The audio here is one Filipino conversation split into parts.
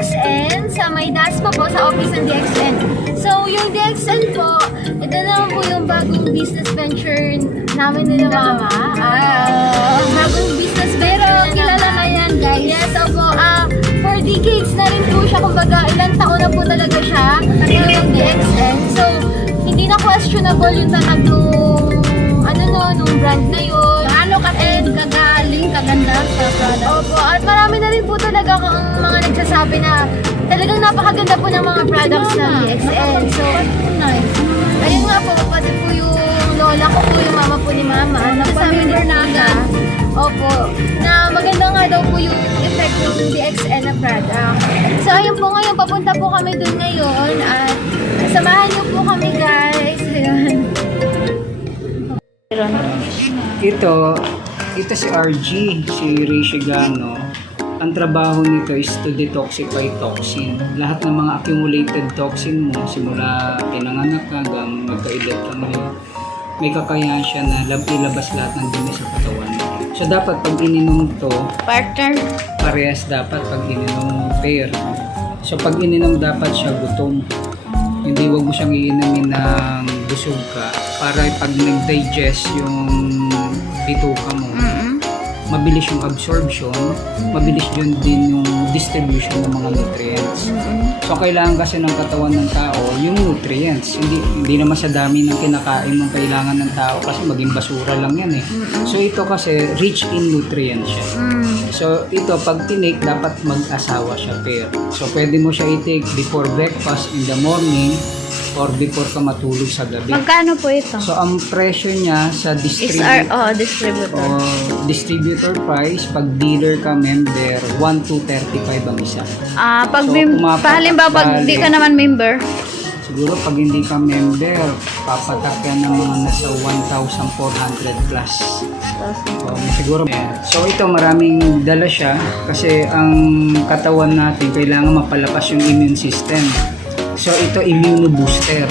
DXN sa may Dasma po, sa office ng DXN. So, yung DXN po, ito naman po yung bagong business venture namin nila mama. Bagong business, pero kilala na yan, guys. Yes, opo. For decades na rin po siya, kumbaga, ilang taon na po talaga siya, yung DXN. So, hindi na questionable yung tanag nung brand na yun. Ano kagaling, kaganda sa product. Opo, at marami na rin po talaga ang mga nagsasabi na talagang napakaganda po ng mga products ng DXN. So, ayun nga po, pati po yung lola ko po, yung mama po ni mama, nagsasabi din na, opo, na maganda nga daw po yung effect ng DXN na product. So, ayun po ngayon, papunta po kami dun ngayon at samahan niyo po kami, guys. Ayun. Ito si RG, si Ray Shigano. Ang trabaho nito is to detoxify toxin. Lahat ng mga accumulated toxin mo, simula pinanganak ka hanggang magka-edad ka ngayon, may kakayahan siya na ilabas lahat ng dumi sa katawan. So dapat pag ininom to, Partner. parehas dapat pag ininom pair. So pag ininom dapat siya gutom. Hindi, wag mo siyang iinumin ng busog ka para pag nag-digest yung bituka mo, mabilis yung absorption, mabilis din yung distribution ng mga nutrients. So kailangan kasi ng katawan ng tao yung nutrients. Hindi naman sa dami ng kinakain ng kailangan ng tao kasi maging basura lang yan eh. So ito kasi rich in nutrients siya. So ito pag tinake dapat mag-asawa siya pair. So pwede mo siya i-take before breakfast in the morning or before ka matulog sa gabi. Magkano po ito? So ang presyo niya sa distributor. Distributor price, pag dealer ka member, 1 to 35 ang isa. Pag So, halimbawa pag di ka naman member, Siguro pag hindi ka member, papatak yan ng mga nasa 1,400 plus. Siguro. So ito maraming dala siya kasi ang katawan natin kailangan mapalakas yung immune system. So ito immune booster.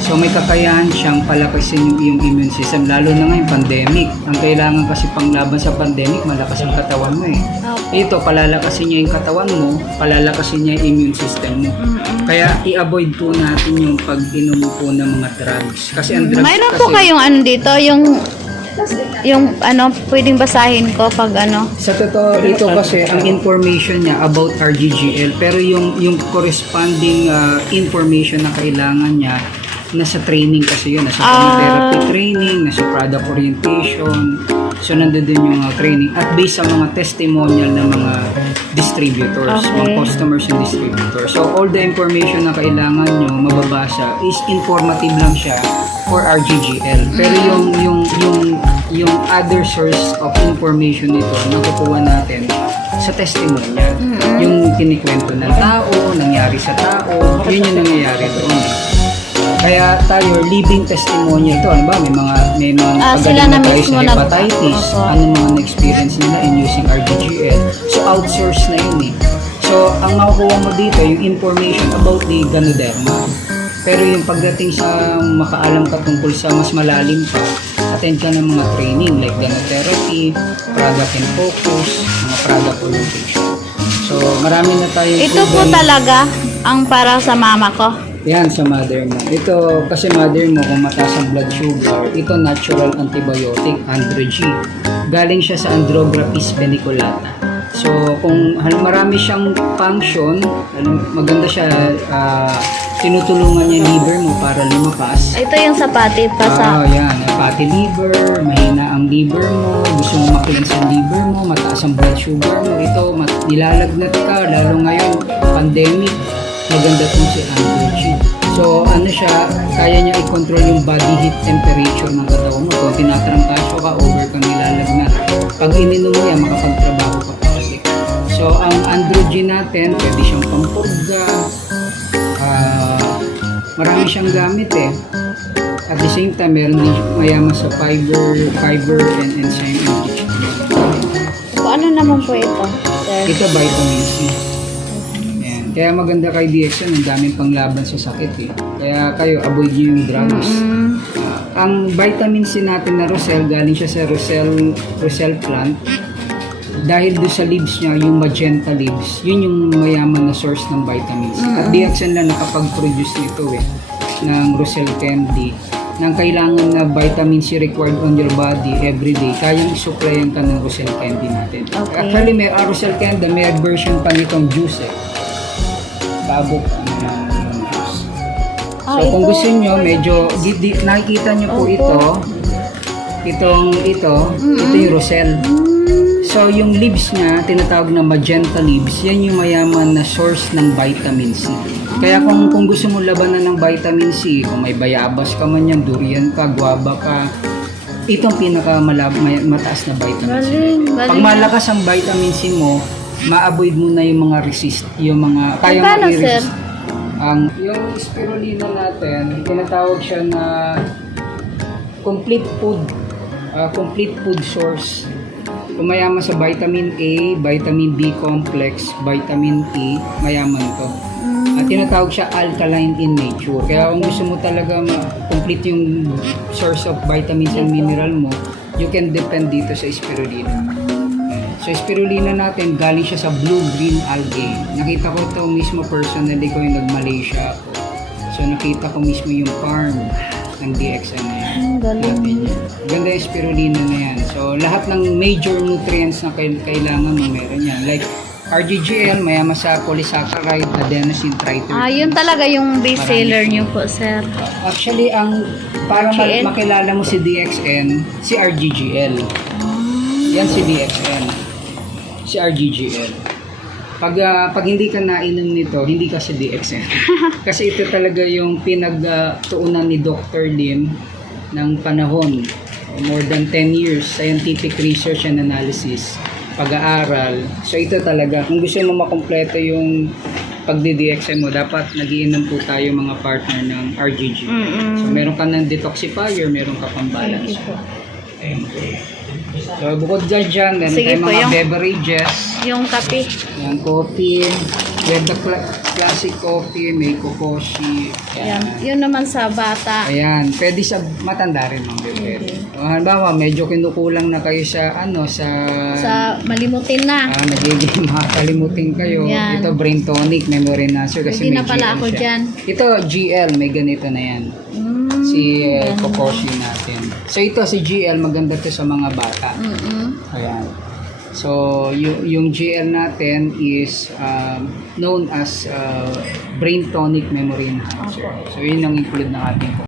So may kakayahan siyang palakasin yung iyong immune system lalo na ngayong pandemic. Ang kailangan kasi panglaban sa pandemic, malakas ang katawan mo eh. Ito palalakasin niya yung katawan mo, palalakasin niya yung immune system mo. Kaya i-avoid po natin yung pag-inom po ng mga drugs. Kasi ang drugs mayroon kasi, po kayong ano dito, yung ano, pwedeng basahin ko pag ano. sa totoo, ito kasi ang information niya about RGGL, pero yung corresponding information na kailangan niya, nasa training kasi yun, nasa therapy training, nasa product orientation, so nandun din yung training at based sa mga testimonial ng mga distributors, mga customers and distributors. So all the information na kailangan nyo mababasa is informative lang siya for RGGL. Pero yung other source of information nito nakukuha natin sa testimonial. Yung kinikwento ng tao, nangyari sa tao, yun yung nangyayari doon. Kaya tayo, living testimony ito. Ano ba? May mga sila na tayo mismo sa hepatitis. Ano mga na-experience nila in using RGGL. So, outsource na yun eh. So, ang makukuha mo dito, yung information about the Ganoderma. Pero yung pagdating sa makaalam ka tungkol sa mas malalim pa, attend ka ng mga training like Ganotherapy, product and focus, mga product orientation. So, marami na tayo. Ito po talaga ang para sa mama ko. Yan sa mother mo. Ito kasi mother mo kung mataas ang blood sugar, ito natural antibiotic, Andro-G. Galing siya sa Andrographis paniculata. So kung marami siyang function, maganda siya, tinutulungan niya yung liver mo para lumakas. Ito yung sapati pa sa... Yan. Fatty liver, mahina ang liver mo, gusto mo ma-cleanse ang liver mo, mataas ang blood sugar mo. Ito, nilalagnat ka, lalo ngayon, pandemic. Maganda po si Andro-G. So, ano siya, kaya niya i-control yung body heat temperature ng katawan mo. Kung tinatarangkasyo ka, over kang nilalagnat. Pag ininom mo yan, makapagtrabaho ka pa kasi. So, ang Andro-G natin, pwede siyang pampurga. Marami siyang gamit eh. At the same time, meron din mayaman sa fiber and enzyme enrichment. So, ano naman po ito? Ito, vitamin C. Kaya maganda kay DXN, ang daming panglaban sa sakit eh. Kaya kayo, avoid nyo yung drugs. Ang vitamin C natin na Rosel, galing siya sa Rosel plant. dahil doon sa leaves niya, yung magenta leaves, yun yung mayaman na source ng vitamin C. At DXN lang nakapag-produce nito ng Rosel Candy ng kailangan na vitamin C required on your body every day, kayang supplyan ka ng Rosel Candy natin. Okay. Actually, may Rosel Candy, may version pa nitong juice Tabok ng juice. So, kung gusto nyo, medyo, nakikita nyo po ito, ito yung Rosel. So, yung leaves niya, tinatawag na magenta leaves, yan yung mayaman na source ng vitamin C. Kaya kung gusto mo labanan ng vitamin C, kung may bayabas ka man yan, durian ka, guava ka, itong mataas na vitamin C. Pag malakas ang vitamin C mo, ma-avoid mo na yung mga kaya mo i-resist. Yung spirulina natin, tinatawag siya na complete food source. Mayaman sa vitamin A, vitamin B complex, vitamin E, mayaman to. At tinatawag siya alkaline in nature. Kaya kung gusto mo talaga complete yung source of vitamins and mineral mo, you can depend dito sa spirulina. So spirulina natin, galing siya sa blue-green algae. Nakita ko ito mismo personally ko yung nag-Malaysia ako. So nakita ko mismo yung farm ng DXN na yan. Natin yan. Ganda yung spirulina na yan. So, lahat ng major nutrients na kailangan mo meron yan. Like, RGGL, mayaman sa polysaccharide, adenosine triterpene. Yun talaga yung best seller niyo po, sir. Actually, para makilala mo si DXN, si RGGL. Yan si DXN. Si RGGL. Pag hindi ka nainom nito, hindi ka si DXN. Kasi ito talaga yung pinagtuunan ni Dr. Lim ng panahon. More than 10 years, scientific research and analysis, pag-aaral. So ito talaga, kung gusto mo makompleto yung pagdi-DXN mo, dapat nagiinom po tayo mga partner ng RGG. So meron ka ng detoxifier, meron ka pang balance. So bukod dyan, meron tayong mga beverages. Yung kape. Yung coffee, we have the classic coffee, may kokoshi. Yan. Yun naman sa bata. Ayan, pwede sa matanda rin mga bebe. Halimbawa, medyo kinukulang na kayo sa sa malimutin na. Nagiging makakalimutin kayo. Yan. Ito brain tonic, memory enhancer kasi Hindi may na pala GL ako siya. dyan. Ito GL, may ganito na yan. Si kokoshi natin. So ito si GL, maganda to sa mga bata. Ayan. So, yung GL natin is known as brain tonic memory enhancer. So, yun ang include ng ating